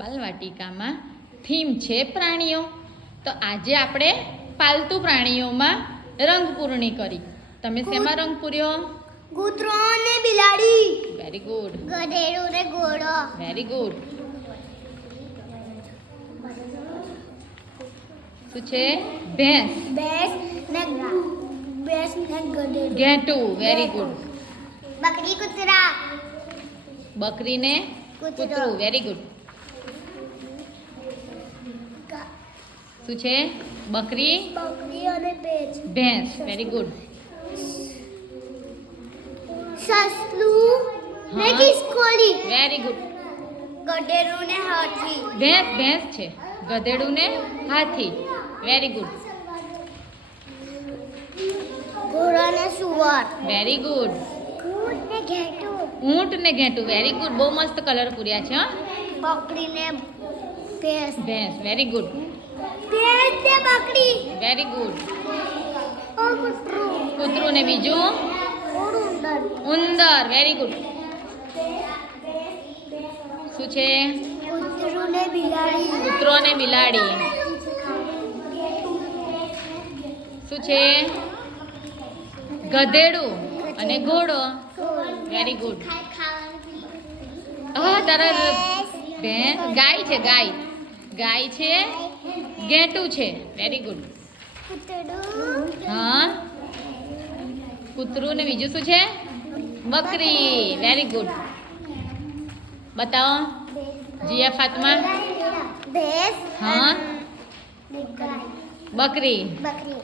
બાલવાટિકામાં theme છે પ્રાણીઓ. તો આજે આપણે પાલતુ પ્રાણીઓમાં રંગપૂર્ણી કરી. તમે શેમાં રંગ પૂર્યો? કૂતરો ને બિલાડી. Very good. ગધેડું ને ઘોડો. Very good. શું છે? ભેંસ. ભેંસ ને ગધેડું. ઘેટું. Very good. બકરી કૂતરા. બકરીને કૂતરું. Very good. શું છે? બકરી બકરી અને ભેંસ. Very good. સસલું ને હા. ખિસકોલી. Very good. ગધેડું ને હાથી. ભેંસ છે. ગધેડું ને હાથી. Very good. ઘોડો ને સુવર. Very good. ઊંટ ને ઘેટું. ઊંટ ને ઘેટું. Very good. બહુ મસ્ત કલર પૂર્યા છે. બકરી ને ભેંસ. ભેંસ. Very good. ભેંસ ને બકરી. Very good. કૂતરું. કૂતરું ને બીજું ઉંદર. ઉંદર. Very good. શું છે? કૂતરું ને બિલાડી. કૂતરો ને બિલાડી. શું છે? ગધેડું અને ઘોડો. Very good. હા તારા ગાય છે. ગાય છે. ઘેટું છે. Very good. કૂતરું. હા. કૂતરું ને બીજું શું છે? બકરી. Very good. બતાવો જીયા ફાતમા. ભેંસ હા. ને ગાય. બકરી. બકરી.